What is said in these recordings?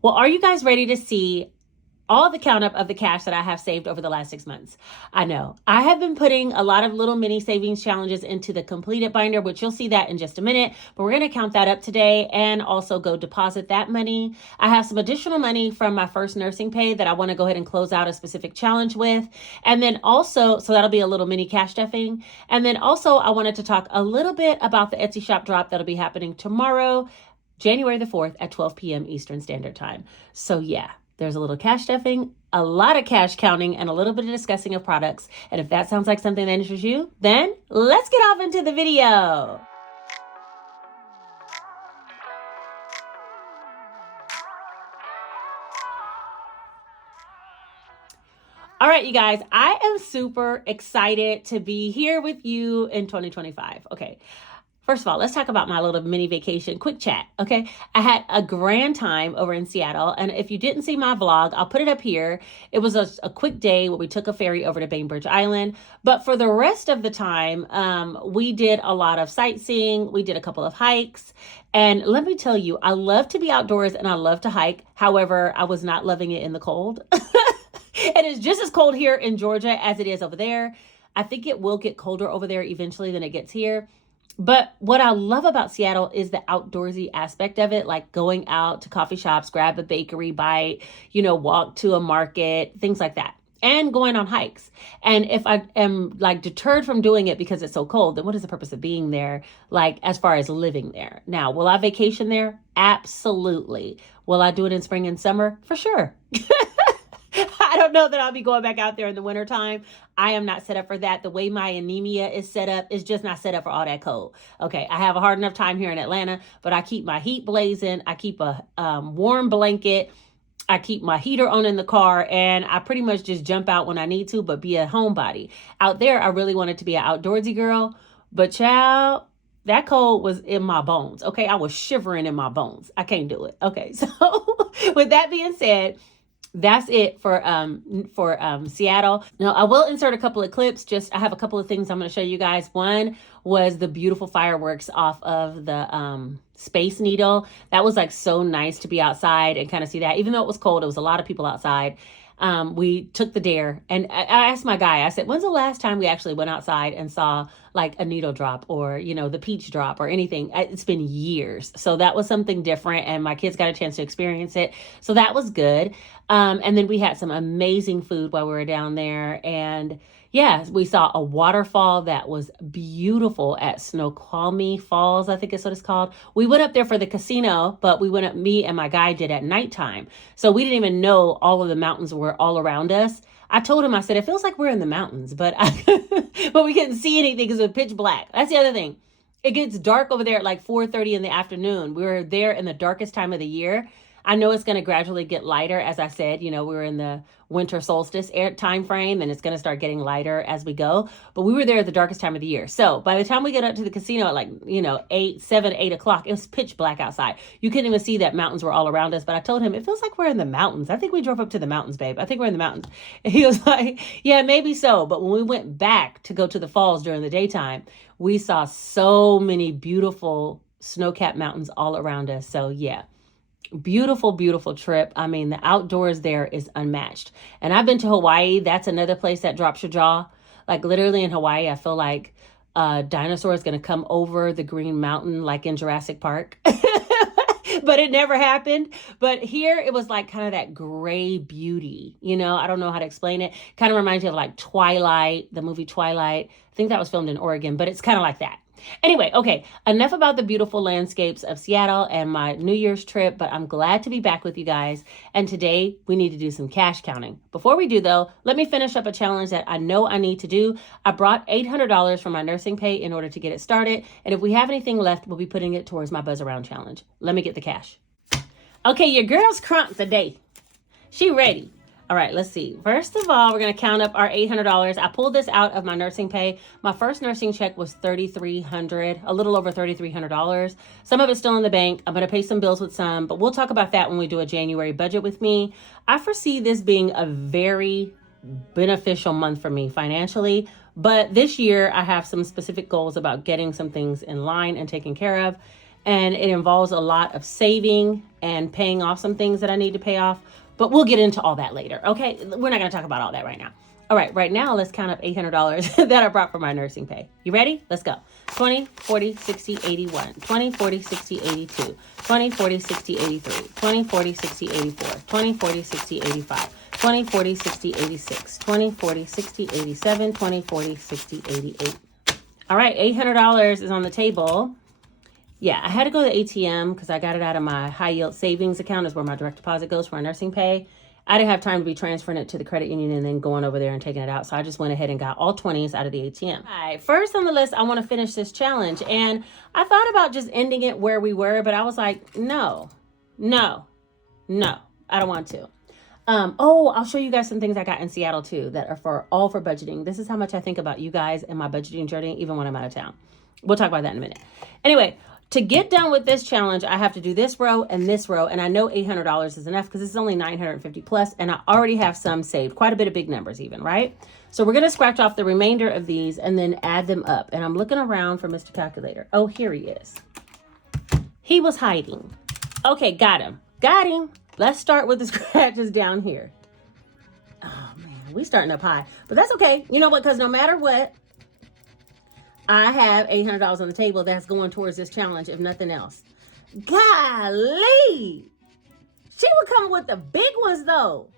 Well, are you guys ready to see all the count up of the cash that I have saved over the last 6 months? I know I have been putting a lot of little mini savings challenges into the completed binder, which you'll see that in just a minute, but we're going to count that up today and also go deposit that money. I have some additional money from my first nursing pay that I want to go ahead and close out a specific challenge with. And then also, so that'll be a little mini cash stuffing. And then also I wanted to talk a little bit about the Etsy shop drop that'll be happening tomorrow, January the 4th at 12 p.m. Eastern Standard Time. So yeah, there's a little cash stuffing, a lot of cash counting, and a little bit of discussing of products. And if that sounds like something that interests you, then let's get off into the video. All right, you guys, I am super excited to be here with you in 2025. Okay. First of all, let's talk about my little mini vacation, quick chat, okay? I had a grand time over in Seattle, and if you didn't see my vlog, I'll put it up here. It was a quick day where we took a ferry over to Bainbridge Island, but for the rest of the time, we did a lot of sightseeing, we did a couple of hikes, and let me tell you, I love to be outdoors and I love to hike. However, I was not loving it in the cold. It is just as cold here in Georgia as it is over there. I think it will get colder over there eventually than it gets here. But what I love about Seattle is the outdoorsy aspect of it, like going out to coffee shops, grab a bakery bite, walk to a market, things like that, and going on hikes. And if I am like deterred from doing it because it's so cold, then what is the purpose of being there, like as far as living there? Now, will I vacation there? Absolutely. Will I do it in spring and summer? For sure. I don't know that I'll be going back out there in the wintertime. I am not set up for that. The way my anemia is set up is just not set up for all that cold. Okay, I have a hard enough time here in Atlanta, but I keep my heat blazing. I keep a warm blanket. I keep my heater on in the car, and I pretty much just jump out when I need to, but be a homebody. Out there, I really wanted to be an outdoorsy girl, but child, that cold was in my bones. Okay, I was shivering in my bones. I can't do it. Okay, so with that being said, that's it for Seattle. Now, I will insert a couple of clips. I have a couple of things I'm going to show you guys. One was the beautiful fireworks off of the Space Needle. That was like so nice to be outside and kind of see that. Even though it was cold, it was a lot of people outside. We took the dare, and I asked my guy, I said, when's the last time we actually went outside and saw like a needle drop or, the peach drop or anything? It's been years. So that was something different, and my kids got a chance to experience it. So that was good. And then we had some amazing food while we were down there. And yeah, we saw a waterfall that was beautiful at Snoqualmie Falls, I think is what it's called. We went up there for the casino, but me and my guy did at nighttime. So we didn't even know all of the mountains were all around us. I told him, I said, it feels like we're in the mountains, but but we couldn't see anything because it was pitch black. That's the other thing. It gets dark over there at like 4:30 in the afternoon. We were there in the darkest time of the year. I know it's going to gradually get lighter. As I said, we're in the winter solstice time frame, and it's going to start getting lighter as we go. But we were there at the darkest time of the year. So by the time we get up to the casino at like, 8 o'clock, it was pitch black outside. You couldn't even see that mountains were all around us. But I told him, it feels like we're in the mountains. I think we drove up to the mountains, babe. I think we're in the mountains. And he was like, yeah, maybe so. But when we went back to go to the falls during the daytime, we saw so many beautiful snow-capped mountains all around us. So yeah. Beautiful, beautiful trip. I mean, the outdoors there is unmatched. And I've been to Hawaii. That's another place that drops your jaw. Like literally in Hawaii, I feel like a dinosaur is going to come over the Green Mountain like in Jurassic Park. But it never happened. But here it was like kind of that gray beauty. I don't know how to explain it. Kind of reminds you of like Twilight, the movie Twilight. I think that was filmed in Oregon, but it's kind of like that. Anyway, okay, enough about the beautiful landscapes of Seattle and my New Year's trip, but I'm glad to be back with you guys. And today we need to do some cash counting. Before we do though, let me finish up a challenge that I know I need to do. I brought $800 from my nursing pay in order to get it started. And if we have anything left, we'll be putting it towards my Buzz Around challenge. Let me get the cash. Okay, your girl's crunked today. She ready. All right, let's see. First of all, we're going to count up our $800. I pulled this out of my nursing pay. My first nursing check was $3,300, a little over $3,300. Some of it's still in the bank. I'm going to pay some bills with some, but we'll talk about that when we do a January budget with me. I foresee this being a very beneficial month for me financially, but this year I have some specific goals about getting some things in line and taken care of. and it involves a lot of saving and paying off some things that I need to pay off. But we'll get into all that later, okay? We're not going to talk about all that right now. All right now let's count up $800 that I brought for my nursing pay. You ready? Let's go. 20, 40, 60, 81, 20, 40, 60, 82, 20, 40, 60, 83, 20, 40, 60, 84, 20, 40, 60, 85, 20, 40, 60, 86, 20, 40, 60, 87, 20, 40, 60, 88. All right, $800 is on the table. Yeah, I had to go to the ATM because I got it out of my high yield savings account, is where my direct deposit goes for my nursing pay. I didn't have time to be transferring it to the credit union and then going over there and taking it out. So I just went ahead and got all 20s out of the ATM. All right, first on the list, I want to finish this challenge. And I thought about just ending it where we were, but I was like, no, I don't want to. I'll show you guys some things I got in Seattle too that are all for budgeting. This is how much I think about you guys and my budgeting journey, even when I'm out of town. We'll talk about that in a minute. Anyway, to get done with this challenge, I have to do this row, and I know $800 is enough because it's only 950 plus, and I already have some saved, quite a bit of big numbers even, right? So we're going to scratch off the remainder of these and then add them up. And I'm looking around for Mr. Calculator. Oh, here he is. He was hiding. Okay, got him. Let's start with the scratches down here. Oh man, we starting up high, but that's okay. You know what? Because no matter what, I have $800 on the table that's going towards this challenge, if nothing else. Golly! She would come with the big ones, though.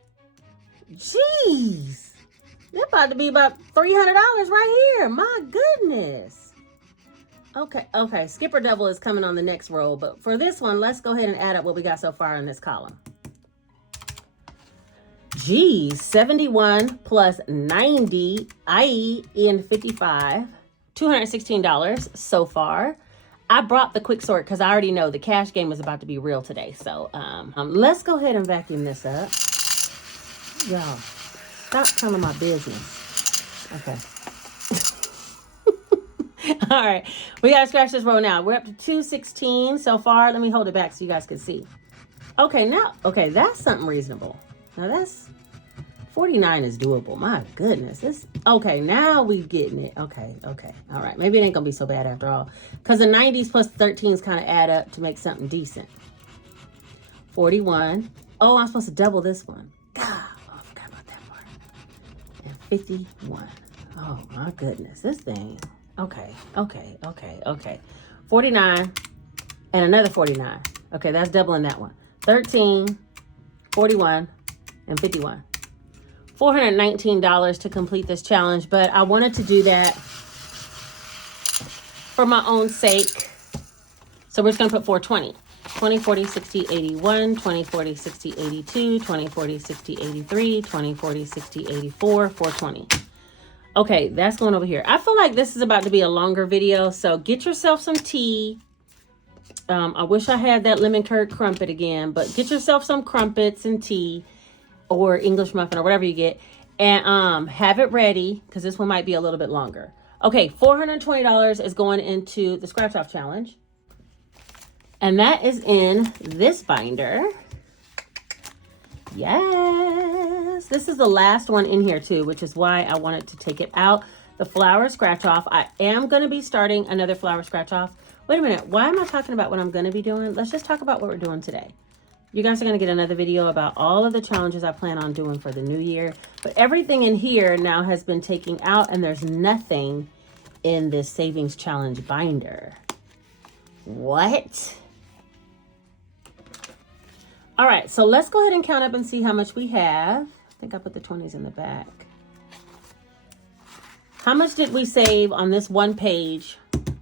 Jeez. They're about to be about $300 right here. My goodness. Okay. Skipper double is coming on the next row. But for this one, let's go ahead and add up what we got so far in this column. Geez, 71 plus 90, i.e. in 55. $216 so far. I brought the quick sort because I already know the cash game is about to be real today. So let's go ahead and vacuum this up. Y'all, stop telling my business. Okay. All right. We got to scratch this row now. We're up to 216 so far. Let me hold it back so you guys can see. Okay, that's something reasonable. Now that's 49 is doable. My goodness. Okay, now we getting it. Okay. All right. Maybe it ain't going to be so bad after all. Because the 90s plus 13s kind of add up to make something decent. 41. Oh, I'm supposed to double this one. God, I forgot about that part. And 51. Oh, my goodness. This thing. Okay. 49 and another 49. Okay, that's doubling that one. 13, 41, and 51. $419 to complete this challenge, but I wanted to do that for my own sake. So we're just going to put 420. 20, 40, 60, 81, 20, 40, 60, 82, 20, 40, 60, 83, 20, 40, 60, 84, 420. Okay, that's going over here. I feel like this is about to be a longer video, so get yourself some tea. I wish I had that lemon curd crumpet again, but get yourself some crumpets and tea, or English muffin, or whatever you get, and have it ready because this one might be a little bit longer. Okay, $420 is going into the scratch off challenge, and that is in this binder. Yes, this is the last one in here too, which is why I wanted to take it out. The flower scratch off. I am going to be starting another flower scratch off. Wait a minute, why am I talking about what I'm going to be doing? Let's just talk about what we're doing today. You guys are going to get another video about all of the challenges I plan on doing for the new year. But everything in here now has been taken out, and there's nothing in this savings challenge binder. What? All right, so let's go ahead and count up and see how much we have. I think I put the 20s in the back. How much did we save on this one page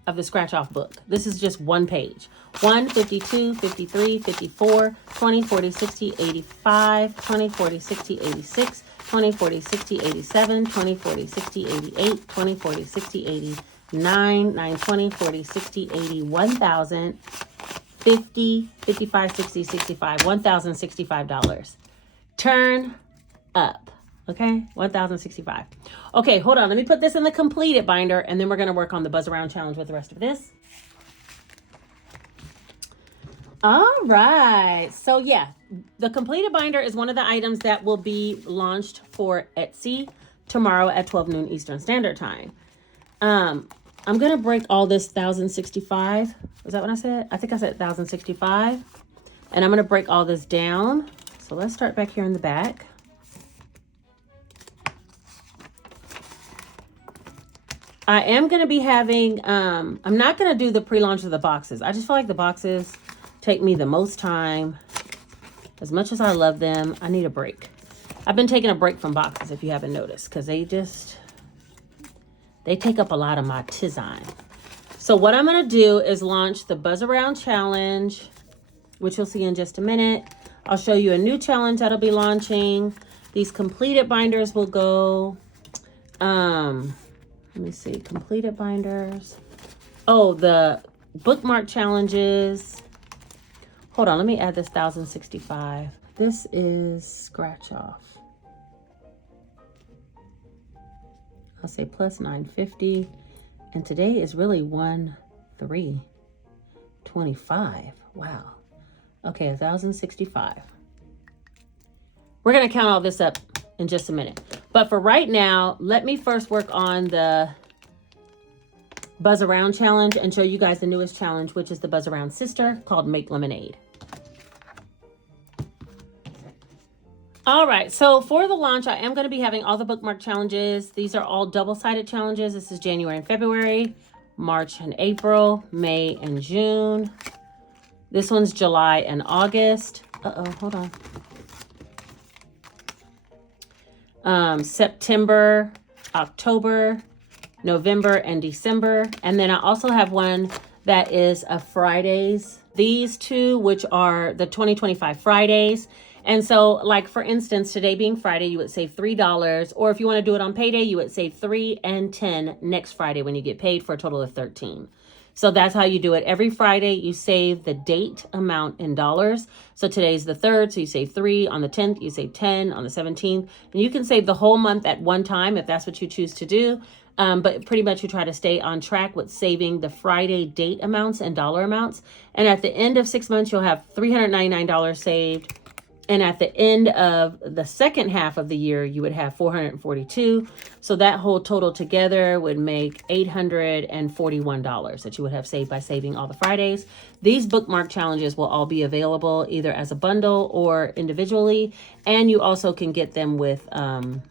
of the scratch off book? This is just one page. 1, 52, 53, 54, 20, 40, 60, 85, 20, 40, 60, 86, 20, 40, 60, 87, 20, 40, 60, 88, 20, 40, 60, 89, 9, 20, 40, 60, 80, 1,000, 50, 55, 60, 65, $1,065. Turn up. Okay, $1,065. Okay, hold on. Let me put this in the completed binder, and then we're going to work on the buzz around challenge with the rest of this. All right. So yeah, the completed binder is one of the items that will be launched for Etsy tomorrow at 12 noon Eastern Standard Time. I'm I'm going to break all this 1,065. Is that what I said? I think I said 1,065. And I'm going to break all this down. So let's start back here in the back. I am going to be having, I'm not going to do the pre-launch of the boxes. I just feel like the boxes take me the most time. As much as I love them, I need a break. I've been taking a break from boxes, if you haven't noticed, because they take up a lot of my time. So what I'm going to do is launch the Buzz Around Challenge, which you'll see in just a minute. I'll show you a new challenge that'll be launching. These completed binders will go, let me see, completed binders. Oh, the bookmark challenges. Hold on, let me add this 1,065. This is scratch off. I'll say plus 950. And today is really 1/3/25. Wow. Okay, 1,065. We're going to count all this up in just a minute. But for right now, let me first work on the Buzz Around Challenge and show you guys the newest challenge, which is the Buzz Around sister called Make Lemonade. All right, so for the launch, I am going to be having all the bookmark challenges. These are all double-sided challenges. This is January and February, March and April, May and June. This one's July and August. Hold on. September, October, November, and December. And then I also have one that is a Fridays. These two, which are the 2025 Fridays. And so, like, for instance, today being Friday, you would save $3. Or if you want to do it on payday, you would save $3 and $10 next Friday when you get paid, for a total of $13. So that's how you do it. Every Friday, you save the date amount in dollars. So today's the 3rd, so you save 3. On the 10th, you save 10. On the 17th, and you can save the whole month at one time if that's what you choose to do. But pretty much you try to stay on track with saving the Friday date amounts and dollar amounts. And at the end of 6 months, you'll have $399 saved. And at the end of the second half of the year, you would have $442. So that whole total together would make $841 that you would have saved by saving all the Fridays. These bookmark challenges will all be available either as a bundle or individually. And you also can get them with an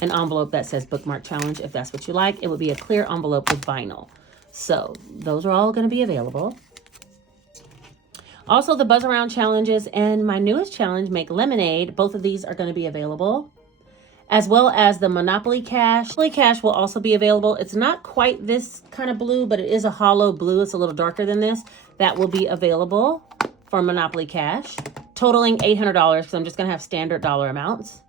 envelope that says bookmark challenge if that's what you like. It would be a clear envelope with vinyl. So those are all going to be available. Also, the Buzz Around challenges and my newest challenge, Make Lemonade, both of these are going to be available, as well as the Monopoly Cash. Monopoly Cash will also be available. It's not quite this kind of blue, but it is a hollow blue. It's a little darker than this. That will be available for Monopoly Cash, totaling $800 because I'm just going to have standard dollar amounts.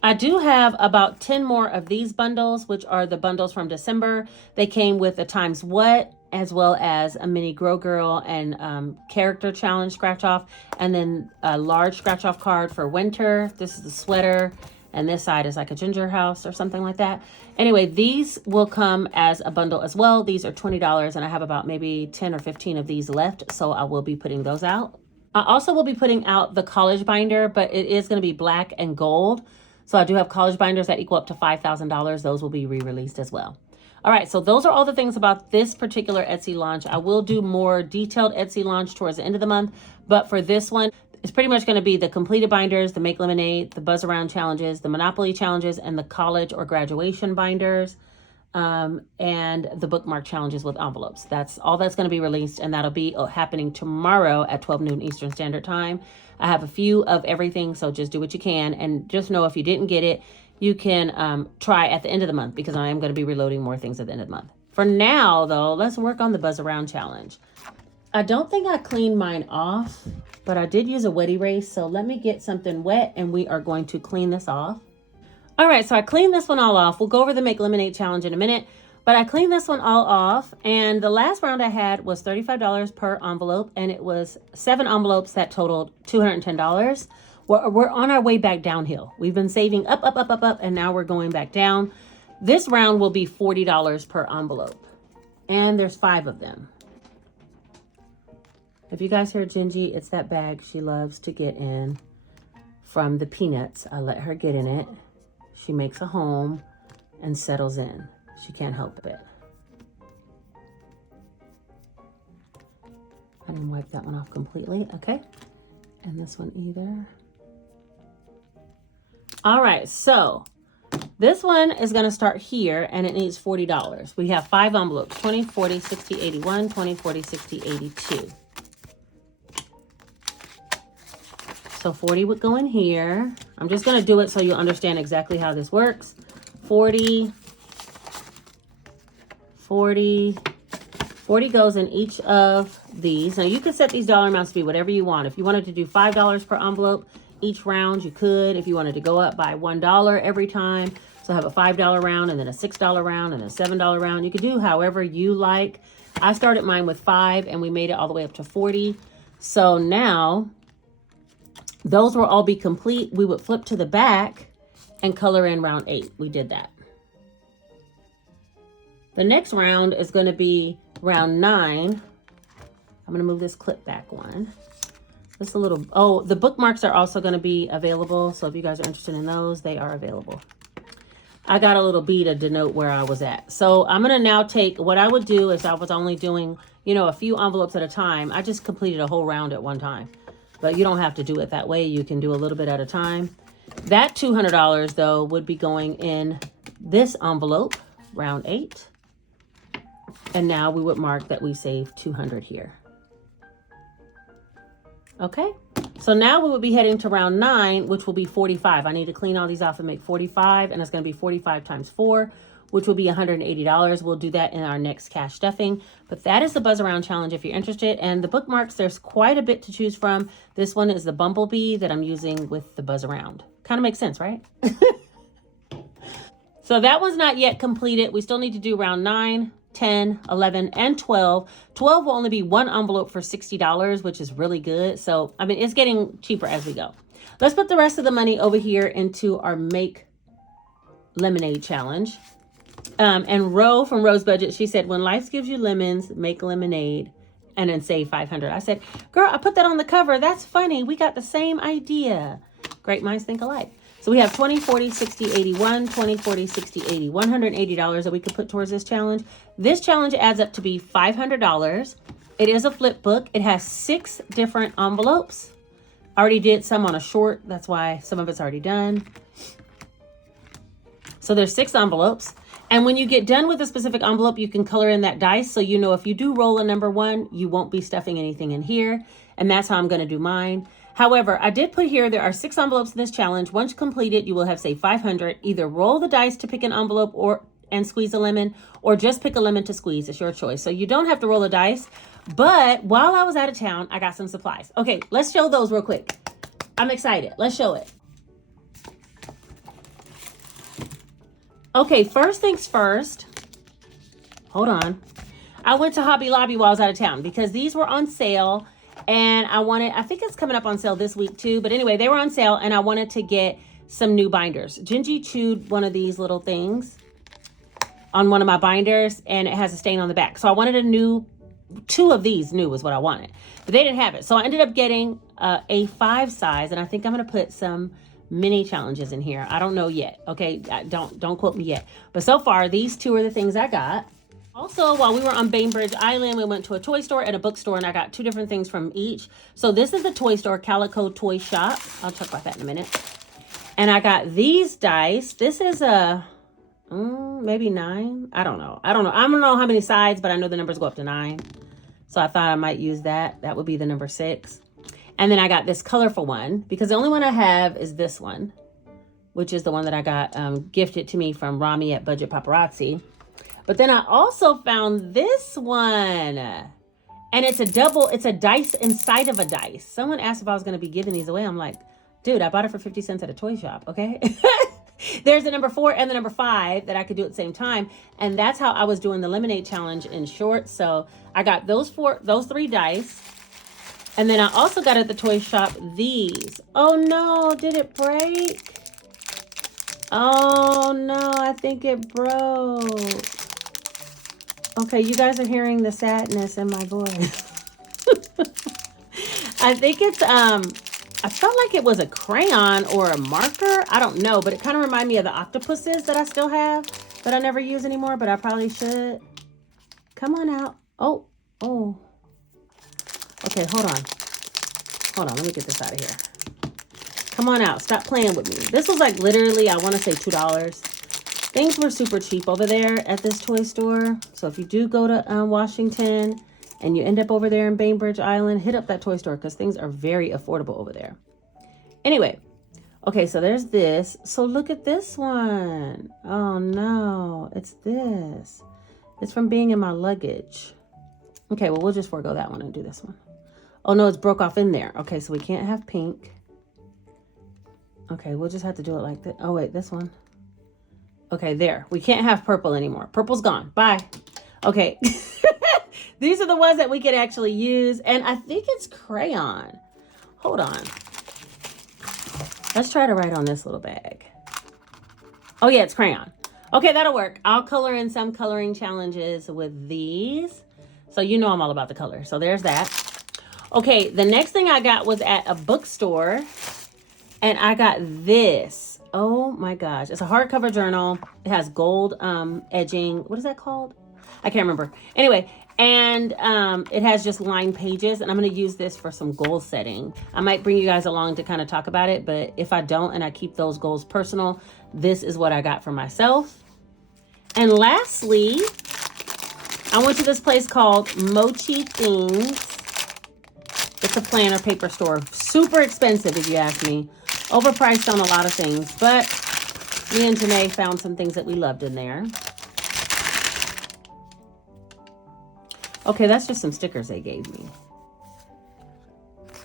I do have about 10 more of these bundles, which are the bundles from December. They came with a Times What, as well as a mini Grow Girl and character challenge scratch off, and then a large scratch off card for winter. This is the sweater, and this side is like a ginger house or something like that. Anyway, these will come as a bundle as well. These are $20, and I have about maybe 10 or 15 of these left, so I will be putting those out. I also will be putting out the college binder, but it is going to be black and gold. So I do have college binders that equal up to $5,000. Those will be re-released as well. All right, so those are all the things about this particular Etsy launch. I will do more detailed Etsy launch towards the end of the month, but for this one, it's pretty much going to be the completed binders, the Make Lemonade, the Buzz Around challenges, the Monopoly challenges, and the college or graduation binders, and the bookmark challenges with envelopes. That's all that's going to be released, and that'll be happening tomorrow at 12 noon Eastern Standard Time. I have a few of everything, so just do what you can, and just know if you didn't get it, you can try at the end of the month, because I am going to be reloading more things at the end of the month. For now, though, let's work on the Buzz Around challenge. I don't think I cleaned mine off, but I did use a wet erase. So let me get something wet and we are going to clean this off. All right, so I cleaned this one all off. We'll go over the Make Lemonade challenge in a minute, but I cleaned this one all off. And the last round I had was $35 per envelope, and it was 7 envelopes that totaled $210. We're on our way back downhill. We've been saving up, and now we're going back down. This round will be $40 per envelope, and there's 5 of them. If you guys hear Gingy, it's that bag she loves to get in from the Peanuts. I let her get in it. She makes a home and settles in. She can't help it. I didn't wipe that one off completely. Okay. And this one either. All right. So this one is going to start here and it needs $40. We have 5 envelopes, 20, 40, 60, 81, 20, 40, 60, 82. So 40 would go in here. I'm just going to do it so you understand exactly how this works. 40, 40, 40 goes in each of these. Now you can set these dollar amounts to be whatever you want. If you wanted to do $5 per envelope each round, you could. If you wanted to go up by $1 every time, so have a $5 round and then a $6 round and a $7 round, you could do however you like. I started mine with 5 and we made it all the way up to 40. So now those will all be complete. We would flip to the back and color in round 8. We did that. The next round is going to be round 9. I'm going to move this clip back one. Just a little, oh, the bookmarks are also going to be available. So if you guys are interested in those, they are available. I got a little B to denote where I was at. So I'm going to now take, what I would do is I was only doing, you know, a few envelopes at a time. I just completed a whole round at one time. But you don't have to do it that way. You can do a little bit at a time. That $200, though, would be going in this envelope, round 8. And now we would mark that we saved 200 here. Okay, so now we will be heading to round 9, which will be 45. I need to clean all these off and make 45, and it's going to be 45 times 4, which will be $180. We'll do that in our next cash stuffing. But that is the Buzz Around Challenge if you're interested. And the bookmarks, there's quite a bit to choose from. This one is the Bumblebee that I'm using with the Buzz Around. Kind of makes sense, right? So that one's not yet completed. We still need to do round 9, 10, 11, and 12. 12 will only be one envelope for $60, which is really good. So, I mean, it's getting cheaper as we go. Let's put the rest of the money over here into our Make Lemonade Challenge. And Ro from Rose Budget, she said, when life gives you lemons, make lemonade and then save 500. I said, girl, I put that on the cover. That's funny. We got the same idea. Great minds think alike. So we have 20, 40, 60, 81, 20, 40, 60, 80, $180 that we could put towards this challenge. This challenge adds up to be $500. It is a flip book. It has 6 different envelopes. I already did some on a short. That's why some of it's already done. So there's 6 envelopes. And when you get done with a specific envelope, you can color in that dice. So you know if you do roll a number 1, you won't be stuffing anything in here. And that's how I'm going to do mine. However, I did put here, there are 6 envelopes in this challenge. Once completed, you will have, say, 500. Either roll the dice to pick an envelope and squeeze a lemon, or just pick a lemon to squeeze. It's your choice. So you don't have to roll a dice. But while I was out of town, I got some supplies. Okay, let's show those real quick. I'm excited. Let's show it. Okay, first things first. Hold on. I went to Hobby Lobby while I was out of town because these were on sale. And I think it's coming up on sale this week too. But anyway, they were on sale and I wanted to get some new binders. Gingy chewed one of these little things on one of my binders and it has a stain on the back. So I wanted 2 of these new was what I wanted. But they didn't have it. So I ended up getting a A5 size and I think I'm going to put some mini challenges in here. I don't know yet. Okay, don't quote me yet. But so far, these 2 are the things I got. Also, while we were on Bainbridge Island, we went to a toy store and a bookstore, and I got 2 different things from each. So this is the toy store, Calico Toy Shop. I'll talk about that in a minute. And I got these dice. This is a maybe 9. I don't know. I don't know how many sides, but I know the numbers go up to 9. So I thought I might use that. That would be the number 6. And then I got this colorful one because the only one I have is this one, which is the one that I got gifted to me from Rami at Budget Paparazzi. But then I also found this one and it's a dice inside of a dice. Someone asked if I was going to be giving these away. I'm like, dude, I bought it for 50 cents at a toy shop. Okay. There's the number 4 and the number 5 that I could do at the same time. And that's how I was doing the lemonade challenge in short. So I got those 3 dice. And then I also got at the toy shop these. Oh no, did it break? Oh no, I think it broke. Okay, you guys are hearing the sadness in my voice. I think it's, I felt like it was a crayon or a marker. I don't know, but it kind of reminded me of the octopuses that I still have. that I never use anymore, but I probably should. Come on out. Oh. Okay, hold on. Let me get this out of here. Come on out. Stop playing with me. This was like literally, I want to say $2. Things were super cheap over there at this toy store. So if you do go to Washington and you end up over there in Bainbridge Island, hit up that toy store because things are very affordable over there. Anyway, okay, so there's this. So look at this one. Oh no, it's this. It's from being in my luggage. Okay, well, we'll just forego that one and do this one. Oh no, it's broke off in there. Okay, so we can't have pink. Okay, we'll just have to do it like that. Oh wait, this one. Okay, there. We can't have purple anymore. Purple's gone. Bye. Okay. These are the ones that we could actually use. And I think it's crayon. Hold on. Let's try to write on this little bag. Oh yeah, it's crayon. Okay, that'll work. I'll color in some coloring challenges with these. So you know I'm all about the color. So there's that. Okay, the next thing I got was at a bookstore. And I got this. Oh my gosh. It's a hardcover journal. It has gold edging. What is that called? I can't remember. Anyway, and it has just lined pages. And I'm going to use this for some goal setting. I might bring you guys along to kind of talk about it. But if I don't and I keep those goals personal, this is what I got for myself. And lastly, I went to this place called Mochi Things. It's a planner paper store. Super expensive, if you ask me. Overpriced on a lot of things, but me and Janae found some things that we loved in there. Okay, that's just some stickers they gave me.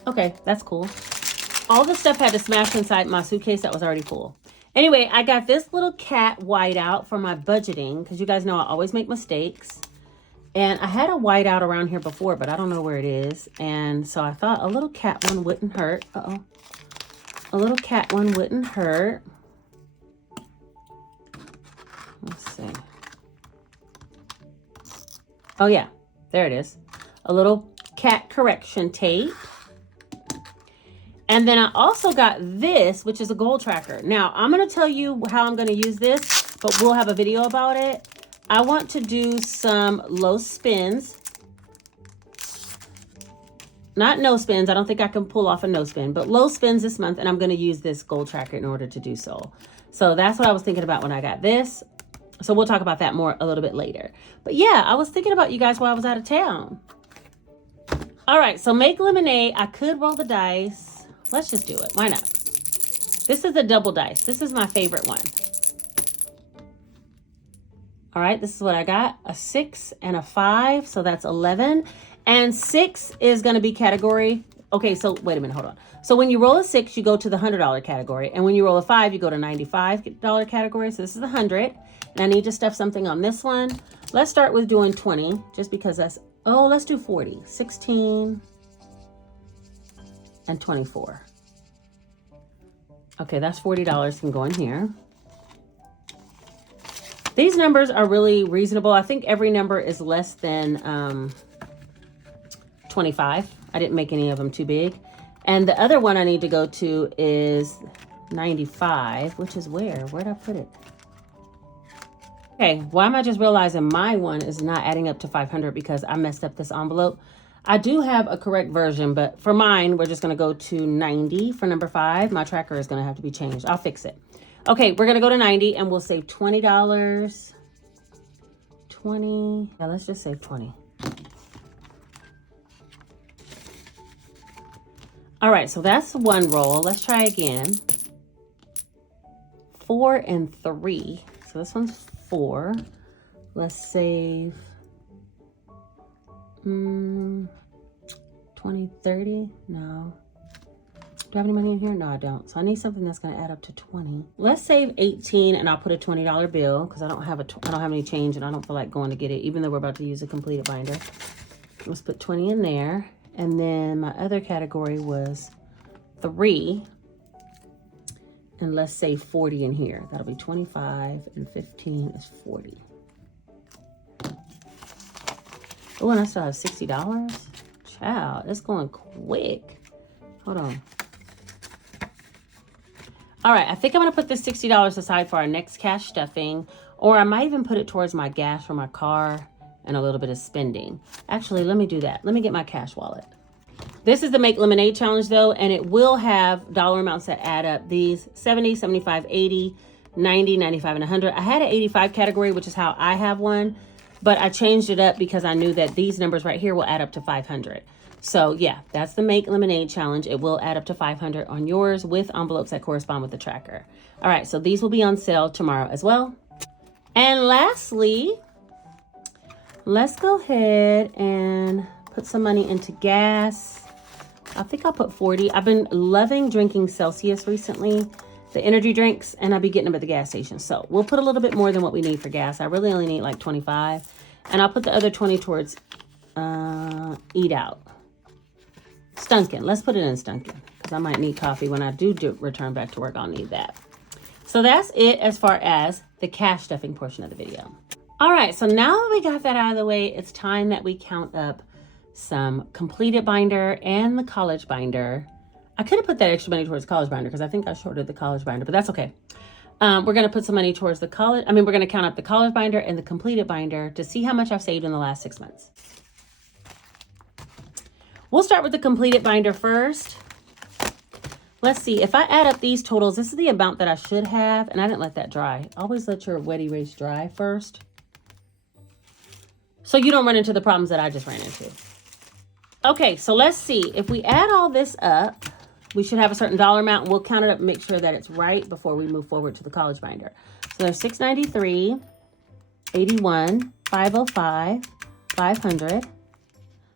Okay, that's cool. All the stuff had to smash inside my suitcase that was already full. Anyway, I got this little cat whiteout for my budgeting, because you guys know I always make mistakes. And I had a whiteout around here before, but I don't know where it is. And so I thought a little cat one wouldn't hurt. Uh-oh. A little cat one wouldn't hurt. Let's see. Oh yeah, there it is. A little cat correction tape. And then I also got this, which is a goal tracker. Now, I'm going to tell you how I'm going to use this, but we'll have a video about it. I want to do some low spins. Not no spins. I don't think I can pull off a no spin, but low spins this month. And I'm going to use this goal tracker in order to do so. So that's what I was thinking about when I got this. So we'll talk about that more a little bit later. But yeah, I was thinking about you guys while I was out of town. All right. So make lemonade. I could roll the dice. Let's just do it. Why not? This is a double dice. This is my favorite one. All right. This is what I got. A 6 and a 5. So that's 11. And 6 is going to be category. Okay, so wait a minute, hold on. So when you roll a 6, you go to the $100 category. And when you roll a 5, you go to $95 category. So this is the 100. And I need to stuff something on this one. Let's start with doing 20, just because that's, oh, let's do 40. 16 and 24. Okay, that's $40 can go in here. These numbers are really reasonable. I think every number is less than 25. I didn't make any of them too big. And the other one I need to go to is 95, which is where? Where'd I put it? Okay, why am I just realizing my one is not adding up to 500 because I messed up this envelope? I do have a correct version, but for mine, we're just going to go to 90 for number 5. My tracker is going to have to be changed. I'll fix it. Okay, we're going to go to 90 and we'll save $20. 20. Yeah, let's just save 20. All right, so that's one roll. Let's try again. 4 and 3. So this one's 4. Let's save 20, 30. No. Do I have any money in here? No, I don't. So I need something that's going to add up to 20. Let's save 18 and I'll put a $20 bill because I don't have any change and I don't feel like going to get it, even though we're about to use a completed binder. Let's put 20 in there. And then my other category was 3. And let's say 40 in here. That'll be 25 and 15 is 40. Oh, and I still have $60. Child, it's going quick. Hold on. All right, I think I'm going to put this $60 aside for our next cash stuffing Or I might even put it towards my gas for my car and a little bit of spending. Actually, let me do that. Let me get my cash wallet. This is the Make Lemonade Challenge though, and it will have dollar amounts that add up. These 70, 75, 80, 90, 95, and 100. I had an 85 category, which is how I have one, but I changed it up because I knew that these numbers right here will add up to 500. So yeah, that's the Make Lemonade Challenge. It will add up to 500 on yours with envelopes that correspond with the tracker. All right, so these will be on sale tomorrow as well. And lastly, let's go ahead and put some money into gas. I think I'll put 40. I've been loving drinking Celsius recently, the energy drinks, and I'll be getting them at the gas station. So we'll put a little bit more than what we need for gas. I really only need like 25. And I'll put the other 20 towards Eat Out. Stunkin. Let's put it in Stunkin because I might need coffee when I do return back to work. I'll need that. So that's it as far as the cash stuffing portion of the video. All right, so now that we got that out of the way, it's time that we count up some completed binder and the college binder. I could have put that extra money towards college binder because I think I shorted the college binder, but that's okay. We're going to put some money towards the college. We're going to count up the college binder and the completed binder to see how much I've saved in the last 6 months. We'll start with the completed binder first. Let's see, if I add up these totals, this is the amount that I should have, and I didn't let that dry. Always let your wet erase dry first, so you don't run into the problems that I just ran into. Okay, so let's see. If we add all this up, we should have a certain dollar amount, and we'll count it up and make sure that it's right before we move forward to the college binder. So there's $693, $81, $505, $500,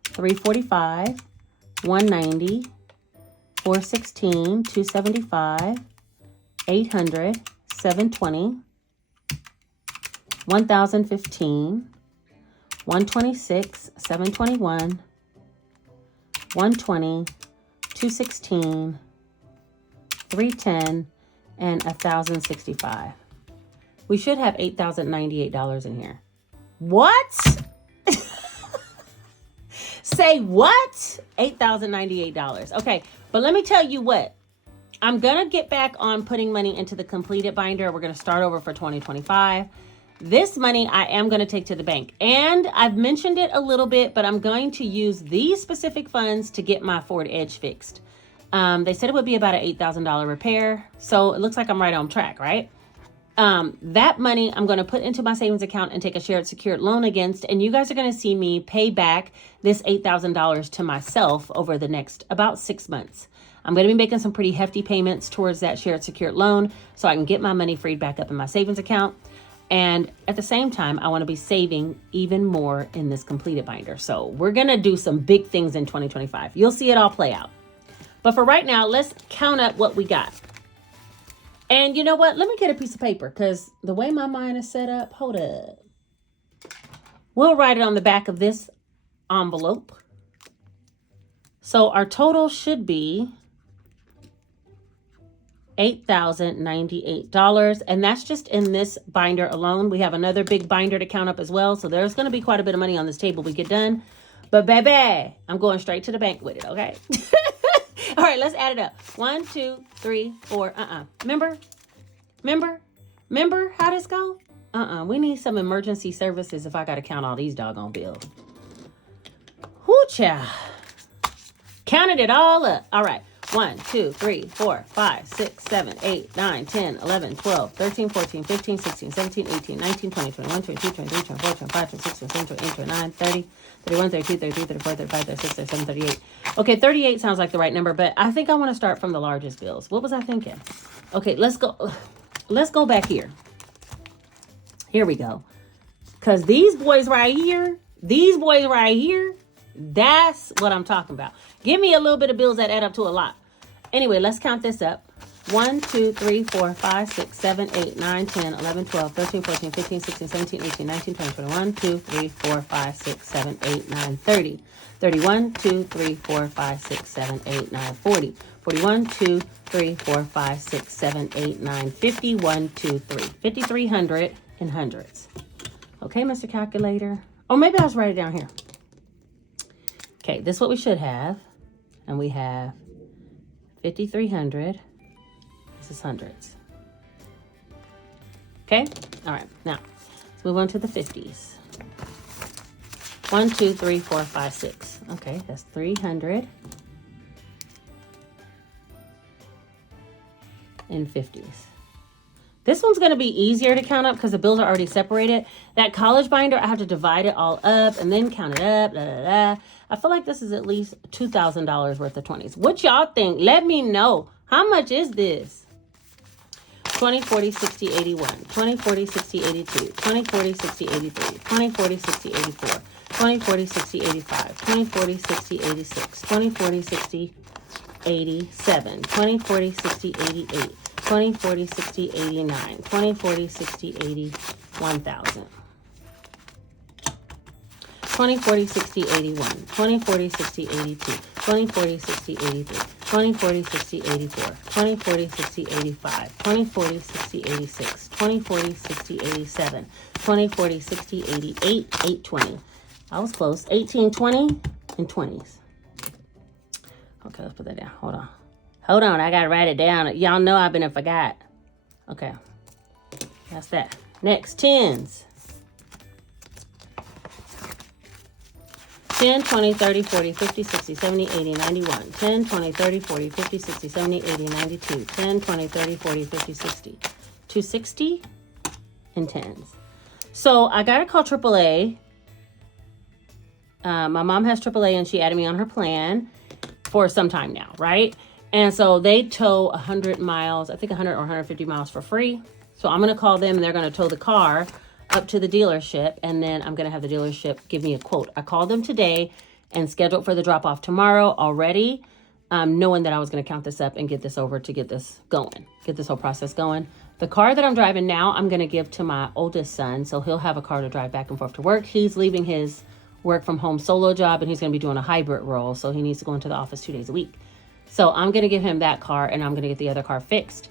$345, $190, $416, $275, $800, $720, $1,015, $126, $721, $120, $216, $310, and $1,065. We should have $8,098 in here. What? Say what? $8,098. Okay, but let me tell you what. I'm going to get back on putting money into the completed binder. We're going to start over for 2025. This money I am going to take to the bank. And I've mentioned it a little bit, but I'm going to use these specific funds to get my Ford Edge fixed. They said it would be about an $8,000 repair. So it looks like I'm right on track, right? That money I'm going to put into my savings account and take a shared secured loan against. And you guys are going to see me pay back this $8,000 to myself over the next about 6 months. I'm going to be making some pretty hefty payments towards that shared secured loan so I can get my money freed back up in my savings account. And at the same time, I want to be saving even more in this completed binder. So we're going to do some big things in 2025. You'll see it all play out. But for right now, let's count up what we got. And you know what? Let me get a piece of paper because the way my mind is set up, hold up. We'll write it on the back of this envelope. So our total should be $8,098. And that's just in this binder alone. We have another big binder to count up as well. So there's going to be quite a bit of money on this table we get done. But baby, I'm going straight to the bank with it, okay? All right, let's add it up. 1, 2, 3, 4. Remember how this go? We need some emergency services if I got to count all these doggone bills. Whoo, child. Counted it all up. All right. 1, 2, 3, 4, 5, 6, 7, 8, 9, 10, 11, 12, 13, 14, 15, 16, 17, 18, 19, 20, 21, 22, 23, 24, 25, 26, 27, 28, 29, 30, 31, 32, 33, 34, 35, 36, 37, 38. Okay, 38 sounds like the right number, but I think I want to start from the largest bills. What was I thinking? Okay, let's go back here. Here we go. Because these boys right here, that's what I'm talking about. Give me a little bit of bills that add up to a lot. Anyway, let's count this up. 1, 2, 3, 4, 5, 6, 7, 8, 9, 10, 11, 12, 13, 14, 15, 16, 17, 18, 19, 20, 21, 2, 3, 4, 5, 6, 7, 8, 9, 30. 31, 2, 3, 4, 5, 6, 7, 8, 9, 40. 41, 2, 3, 4, 5, 6, 7, 8, 9, 50. 1, 2, 3. 5,300 in hundreds. Okay, Mr. Calculator. Or maybe I'll just write it down here. Okay, this is what we should have. And we have 5,300. This is hundreds. Okay? All right. Now, move on to the 50s. 1, 2, 3, 4, 5, 6. Okay, that's 300 and 50s. This one's going to be easier to count up because the bills are already separated. That college binder, I have to divide it all up and then count it up. Blah, blah, blah. I feel like this is at least $2,000 worth of 20s. What y'all think? Let me know. How much is this? 20, 40, 60, 81. 20, 40, 60, 82. 20, 40, 60, 83. 20, 40, 60, 84. 20, 40, 60, 85. 20, 40, 60, 86. 20, 40, 60, 87. 20, 40, 60, 88. 20, 40, 60, 89. 20, 40, 60, 80, 1,000. 20, 40, 60, 81. 20, 40, 60, 82. 20, 40, 60, 83. 20, 40, 60, 84. 20, 40, 60, 85. 20, 40, 60, 86. 20, 40, 60, 87. 20, 40, 60, 88, 820. I was close. 18, 20, and 20s. Okay, let's put that down. Hold on. Hold on, I gotta write it down. Y'all know I've been and forgot. Okay, that's that. Next, 10s. 10, 20, 30, 40, 50, 60, 70, 80, 91. 10, 20, 30, 40, 50, 60, 70, 80, 92. 10, 20, 30, 40, 50, 60. 260 and 10s. So I gotta call AAA. My mom has AAA and she added me on her plan for some time now, right? And so they tow 100 miles, I think 100 or 150 miles for free. So I'm going to call them and they're going to tow the car up to the dealership. And then I'm going to have the dealership give me a quote. I called them today and scheduled for the drop off tomorrow already, knowing that I was going to count this up and get this over to get this going, get this whole process going. The car that I'm driving now, I'm going to give to my oldest son. So he'll have a car to drive back and forth to work. He's leaving his work from home solo job and he's going to be doing a hybrid role. So he needs to go into the office 2 days a week. So I'm going to give him that car and I'm going to get the other car fixed.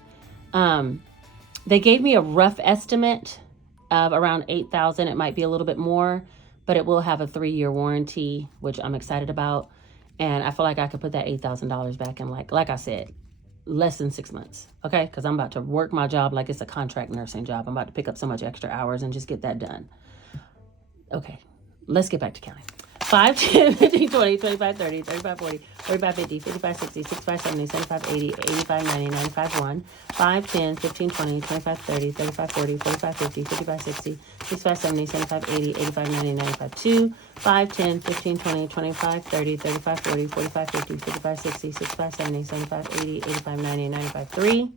They gave me a rough estimate of around $8,000. It might be a little bit more, but it will have a 3-year warranty, which I'm excited about. And I feel like I could put that $8,000 back in like I said, less than 6 months. Okay. Cause I'm about to work my job like it's a contract nursing job. I'm about to pick up so much extra hours and just get that done. Okay. Let's get back to counting. 5, 10, 15, 20, 25, 30, 35, 40, 45, 50, 55, 60, 65, 70, 75, 80, 85, 90, 95, 1. 5, 10, 15, 20, 25, 30, 35, 40, 45, 50, 55, 60, 65, 70, 75, 80, 85, 90, 95, 2. 5, 10, 15, 20, 25, 30, 35, 40, 45, 50, 55, 60, 65, 70, 75, 80, 85, 90, 95, 3.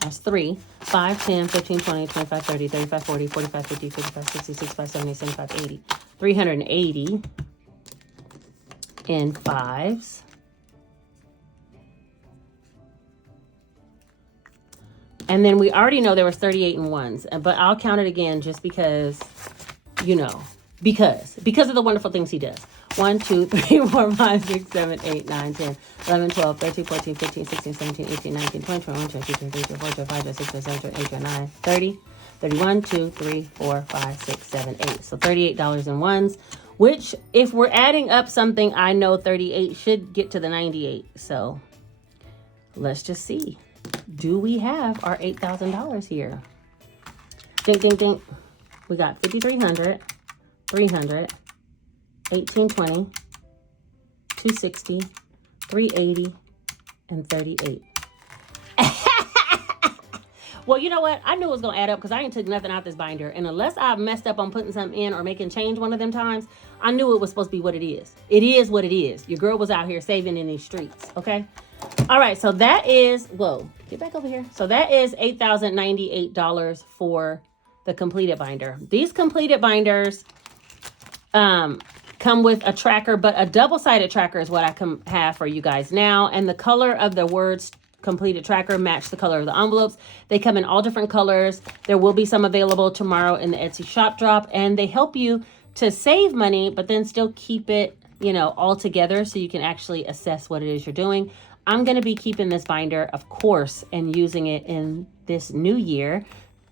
That's 3. 5, 10, 15, 20, 25, 30, 35, 40, 45, 50, 55, 60, 65, 70, 75, 80. 380 in 5s. And then we already know there was 38 in 1s, but I'll count it again just because, you know, because of the wonderful things he does. 1, 2, 3, 4, 5, 6, 7, 8, 9, 10, 11, 12, 13, 14, 15, 16, 17, 18, 19, 20, 21, 22, 23, 24, 25, 26, 27, 28, 29, 30, 31, 2, 3, 4, 5, 6, 7, 8. So $38 in 1s, which if we're adding up something, I know 38 should get to the 98. So let's just see. Do we have our $8,000 here? Ding, ding, ding. We got 5,300, 300, 1820, 260, 380, and 38. Well, you know what? I knew it was going to add up because I ain't took nothing out this binder. And unless I messed up on putting something in or making change one of them times, I knew it was supposed to be what it is. It is what it is. Your girl was out here saving in these streets. Okay. All right. So that is, whoa, get back over here. So that is $8,098 for the completed binder. These completed binders, come with a tracker, but a double-sided tracker is what I have for you guys now. And the color of the words completed tracker match the color of the envelopes. They come in all different colors. There will be some available tomorrow in the Etsy shop drop, and they help you to save money, but then still keep it, you know, all together so you can actually assess what it is you're doing. I'm going to be keeping this binder, of course, and using it in this new year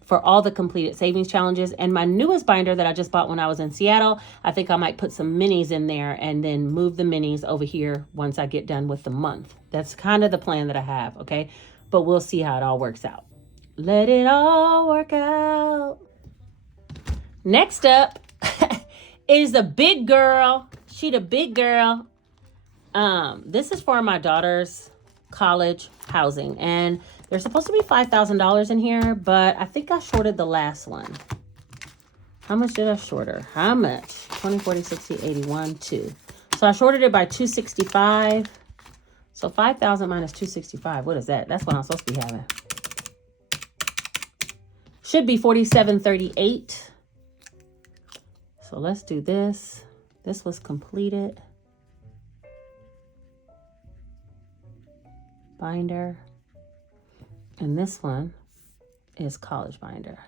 for all the completed savings challenges. And my newest binder that I just bought when I was in Seattle, I think I might put some minis in there and then move the minis over here once I get done with the month. That's kind of the plan that I have, okay? But we'll see how it all works out. Let it all work out. Next up is the big girl. She the big girl. This is for my daughter's college housing, and there's supposed to be $5,000 in here, but I think I shorted the last one. How much did I short her? How much? 20, 40, 60, 81, 2. So I shorted it by 265. So 5,000 minus 265. What is that? That's what I'm supposed to be having. Should be 4738. So let's do this. This was completed. Binder. And this one is college binder.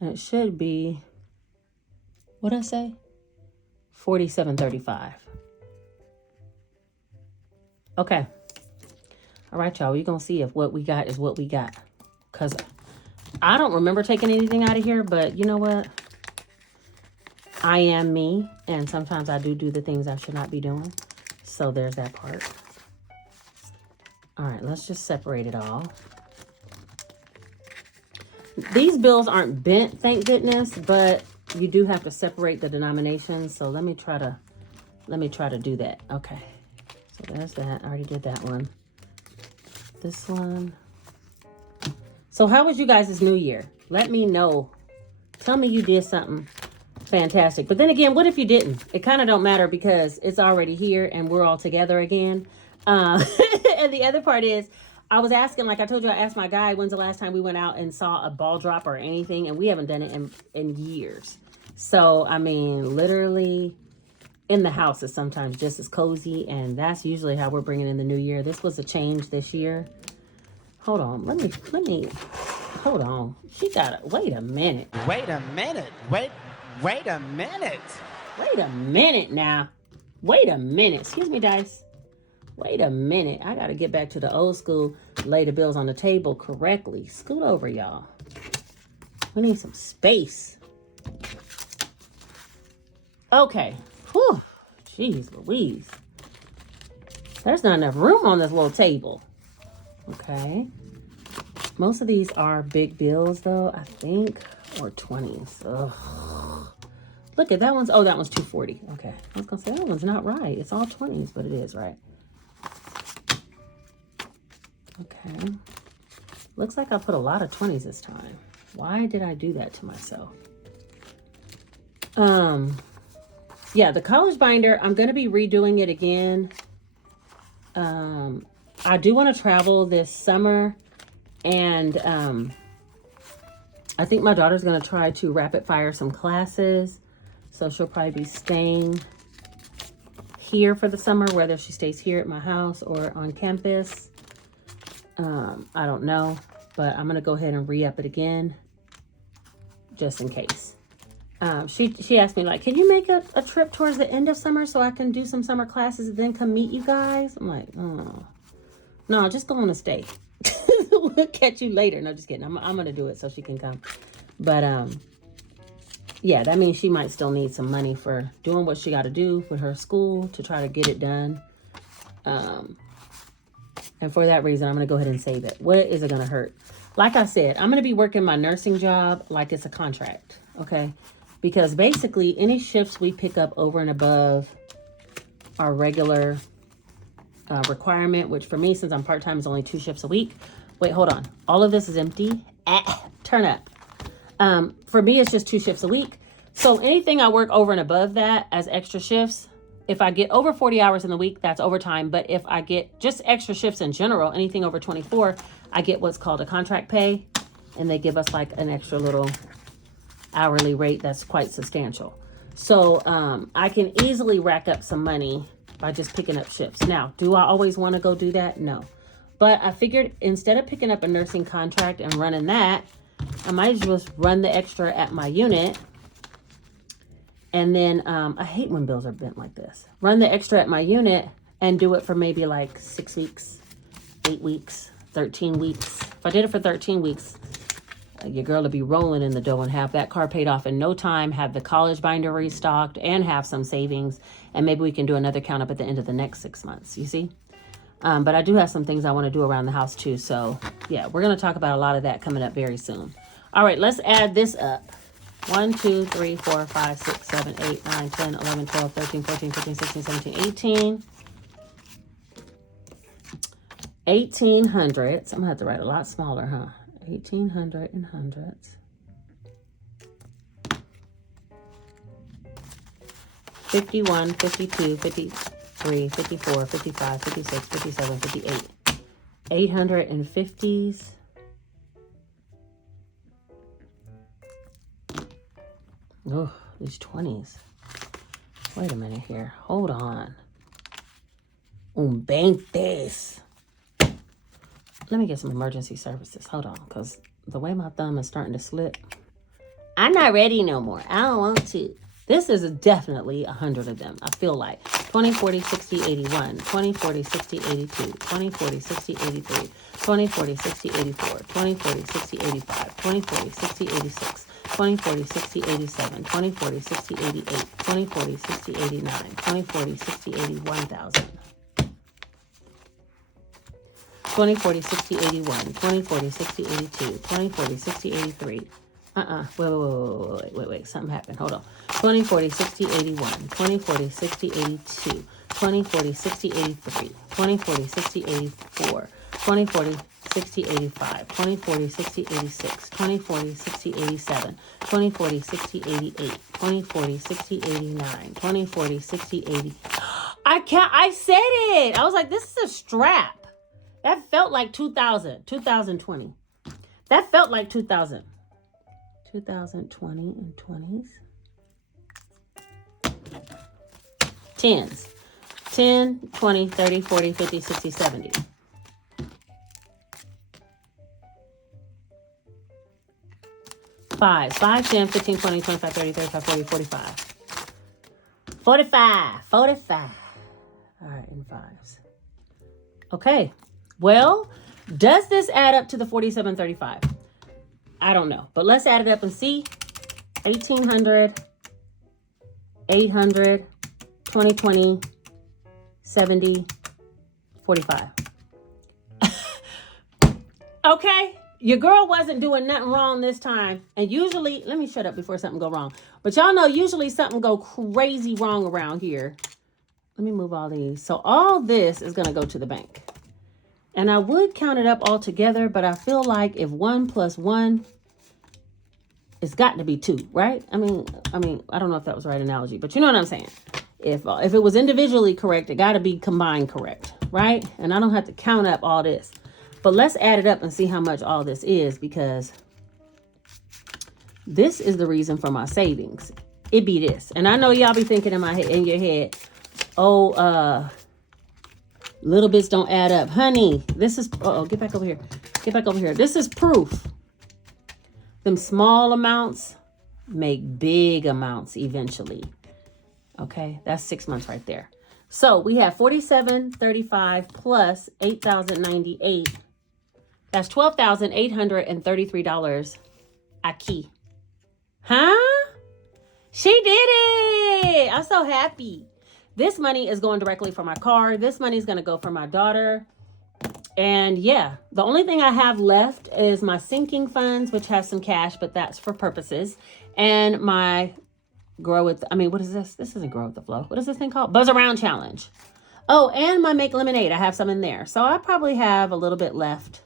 And it should be, what did I say? 4735. Okay. All right, y'all. We're going to see if what we got is what we got. Because I don't remember taking anything out of here, but you know what? I am me, and sometimes I do the things I should not be doing. So there's that part. All right, let's just separate it all. These bills aren't bent, thank goodness, but you do have to separate the denominations. So let me try to do that. Okay. So there's that. I already did that one. This one. So how was you guys' New Year? Let me know. Tell me you did something fantastic. But then again, what if you didn't? It kind of don't matter because it's already here and we're all together again. And the other part is, I was asking, like I told you, I asked my guy, when's the last time we went out and saw a ball drop or anything? And we haven't done it in years. So, I mean, literally in the house is sometimes just as cozy. And that's usually how we're bringing in the new year. This was a change this year. Hold on. Let me, hold on. She got to, wait a minute. Wait a minute. Wait a minute. Wait a minute now. Wait a minute. Excuse me, Dice. Wait a minute. I got to get back to the old school, lay the bills on the table correctly. Scoot over, y'all. We need some space. Okay. Whew. Jeez Louise. There's not enough room on this little table. Okay. Most of these are big bills, though, I think, or 20s. Ugh. Look at that one's, oh, that one's 240. Okay. I was going to say, that one's not right. It's all 20s, but it is, right? Okay. Looks like I put a lot of 20s this time. Why did I do that to myself? Yeah, the college binder, I'm going to be redoing it again. I do want to travel this summer, and I think my daughter's going to try to rapid fire some classes. So she'll probably be staying here for the summer, whether she stays here at my house or on campus. I don't know, but I'm going to go ahead and re-up it again just in case. She asked me, like, can you make a trip towards the end of summer so I can do some summer classes and then come meet you guys? I'm like, oh, no, just go on and stay. We'll catch you later. No, just kidding. I'm going to do it so she can come. But, yeah, that means she might still need some money for doing what she got to do with her school to try to get it done. And for that reason, I'm going to go ahead and save it. What is it going to hurt? Like I said, I'm going to be working my nursing job like it's a contract, okay? Because basically, any shifts we pick up over and above our regular requirement, which for me, since I'm part-time, is only 2 shifts a week. Wait, hold on. All of this is empty. Turn up. For me, it's just 2 shifts a week. So anything I work over and above that as extra shifts, if I get over 40 hours in the week, that's overtime. But if I get just extra shifts in general, anything over 24, I get what's called a contract pay. And they give us like an extra little hourly rate that's quite substantial. So I can easily rack up some money by just picking up shifts. Now, do I always want to go do that? No. But I figured instead of picking up a nursing contract and running that, I might just run the extra at my unit. And then I hate when bills are bent like this. Run the extra at my unit and do it for maybe like 6 weeks, 8 weeks, 13 weeks. If I did it for 13 weeks, your girl will be rolling in the dough and have that car paid off in no time, have the college binder restocked, and have some savings. And maybe we can do another count up at the end of the next 6 months, you see? But I do have some things I want to do around the house too. So yeah, we're going to talk about a lot of that coming up very soon. All right, let's add this up. 1, 2, 3, 4, 5, 6, 7, 8, 9, 10, 11, 12, 13, 14, 15, 16, 17, 18. 1800s. I'm going to have to write a lot smaller, huh? 1800 in hundreds. 51, 52, 53, 54, 55, 56, 57, 58. 850s. Oh, these 20s. Wait a minute here. Hold on. Un 20s. Let me get some emergency services. Hold on, because the way my thumb is starting to slip, I'm not ready no more. I don't want to. This is definitely 100 of them, I feel like. 20, 40, 60, 81. 20, 40, 60, 82. 20, 40, 60, 83. 20, 40, 60, 84. 20, 40, 60, 85. 20, 40, 60, 86. 20, 40, 60, 87. 20, 40, 60, 88. 20, 40, 60, 89. 20, 40, 60, 81,000. 20, 40, 60, 81, 20, 40, 60, 82, 20, 40, 60, 83. Wait, something happened. Hold on. 20, 40, 60, 81, 20, 40, 60, 82, 20, 40, 60, 83, 20, 40, 60, 84, 20, 40, 60, 85, 20, 40, 60, 86, 20, 40, 60, 87, 20, 40, 60, 88, 20, 40, 60, 89, 20, 40, 60, 80. I said it. I was like, this is a strap. That felt like 2020. That felt like 2000. 2020 and 20s. 10s. 10, 20, 30, 40, 50, 60, 70. 5s. 5, 10, 15, 20, 25, 30, 35, 40, 45. 45. All right, in 5s. Okay. Well, does this add up to the 4735? I don't know, but let's add it up and see. 1800, 800, 2020, 70, 45. Okay, your girl wasn't doing nothing wrong this time. And usually, let me shut up before something go wrong. But y'all know usually something go crazy wrong around here. Let me move all these. So all this is going to go to the bank. And I would count it up all together, but I feel like if 1 plus 1, it's got to be 2, right? I mean, I don't know if that was the right analogy, but you know what I'm saying. If it was individually correct, it got to be combined correct, right? And I don't have to count up all this. But let's add it up and see how much all this is, because this is the reason for my savings. It be this. And I know y'all be thinking in your head, oh, little bits don't add up. Honey, this is, get back over here. Get back over here. This is proof. Them small amounts make big amounts eventually. Okay, that's 6 months right there. So we have 4735 plus 8,098. That's $12,833 a key. Huh? She did it. I'm so happy. This money is going directly for my car. This money is going to go for my daughter. And yeah, the only thing I have left is my sinking funds, which have some cash, but that's for purposes. And my what is this? This isn't Grow with the Flow. What is this thing called? Buzz Around Challenge. Oh, and my Make Lemonade. I have some in there. So I probably have a little bit left.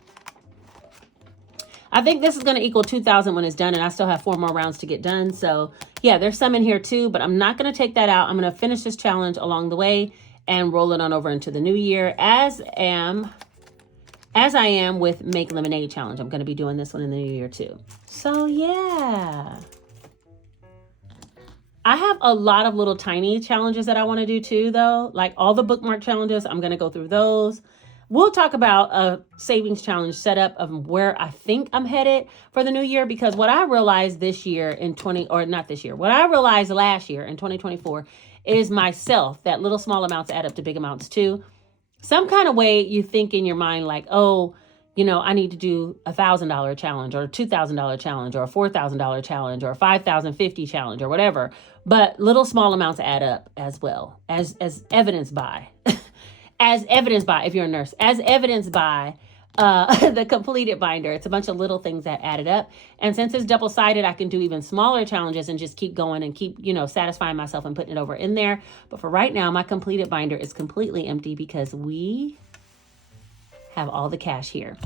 I think this is going to equal 2,000 when it's done, and I still have 4 more rounds to get done. So yeah, there's some in here too, but I'm not going to take that out. I'm going to finish this challenge along the way and roll it on over into the new year, as I am with Make Lemonade Challenge. I'm going to be doing this one in the new year too. So yeah. I have a lot of little tiny challenges that I want to do too, though. Like all the bookmark challenges, I'm going to go through those. We'll talk about a savings challenge setup of where I think I'm headed for the new year, because what I realized last year in 2024 is myself, that little small amounts add up to big amounts too. Some kind of way you think in your mind like, oh, I need to do $1,000 challenge or a $2,000 challenge or a $4,000 challenge or a $5,050 challenge or whatever. But little small amounts add up as well, as evidenced by. as evidenced by, if you're a nurse, as evidenced by the completed binder. It's a bunch of little things that added up. And since it's double-sided, I can do even smaller challenges and just keep going and keep, satisfying myself and putting it over in there. But for right now, my completed binder is completely empty because we have all the cash here.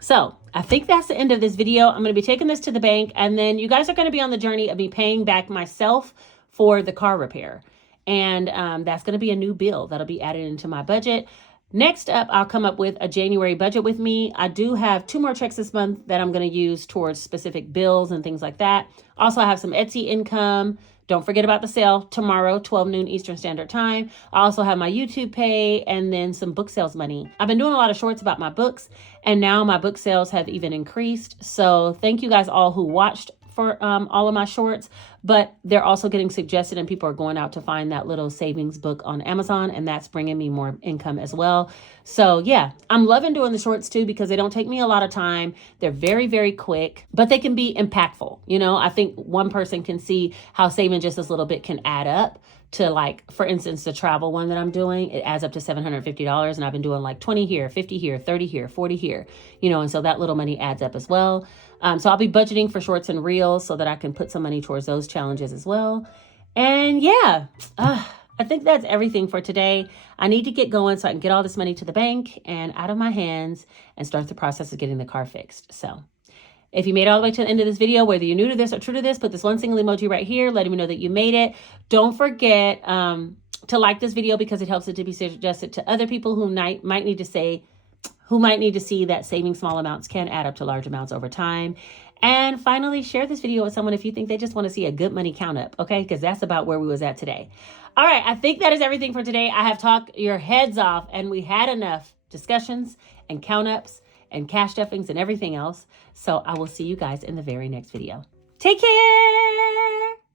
So I think that's the end of this video. I'm going to be taking this to the bank, and then you guys are going to be on the journey of me paying back myself for the car repair. And that's going to be a new bill that'll be added into my budget. Next up, I'll come up with a January budget with me. I do have 2 more checks this month that I'm going to use towards specific bills and things like that. Also, I have some Etsy income. Don't forget about the sale tomorrow, 12 noon Eastern Standard Time. I also have my YouTube pay and then some book sales money. I've been doing a lot of shorts about my books, and now my book sales have even increased. So thank you guys all who watched for all of my shorts, but they're also getting suggested and people are going out to find that little savings book on Amazon, and that's bringing me more income as well. So yeah, I'm loving doing the shorts too because they don't take me a lot of time. They're very, very quick, but they can be impactful. I think one person can see how saving just this little bit can add up to, like, for instance, the travel one that I'm doing, it adds up to $750, and I've been doing like 20 here, 50 here, 30 here, 40 here, and so that little money adds up as well. So I'll be budgeting for shorts and reels so that I can put some money towards those challenges as well. And yeah, I think that's everything for today. I need to get going so I can get all this money to the bank and out of my hands and start the process of getting the car fixed. So if you made it all the way to the end of this video, whether you're new to this or true to this, put this one single emoji right here, letting me know that you made it. Don't forget to like this video because it helps it to be suggested to other people who might need to see that saving small amounts can add up to large amounts over time. And finally, share this video with someone if you think they just want to see a good money count up, okay? Because that's about where we was at today. All right, I think that is everything for today. I have talked your heads off, and we had enough discussions and count ups and cash stuffings and everything else. So I will see you guys in the very next video. Take care.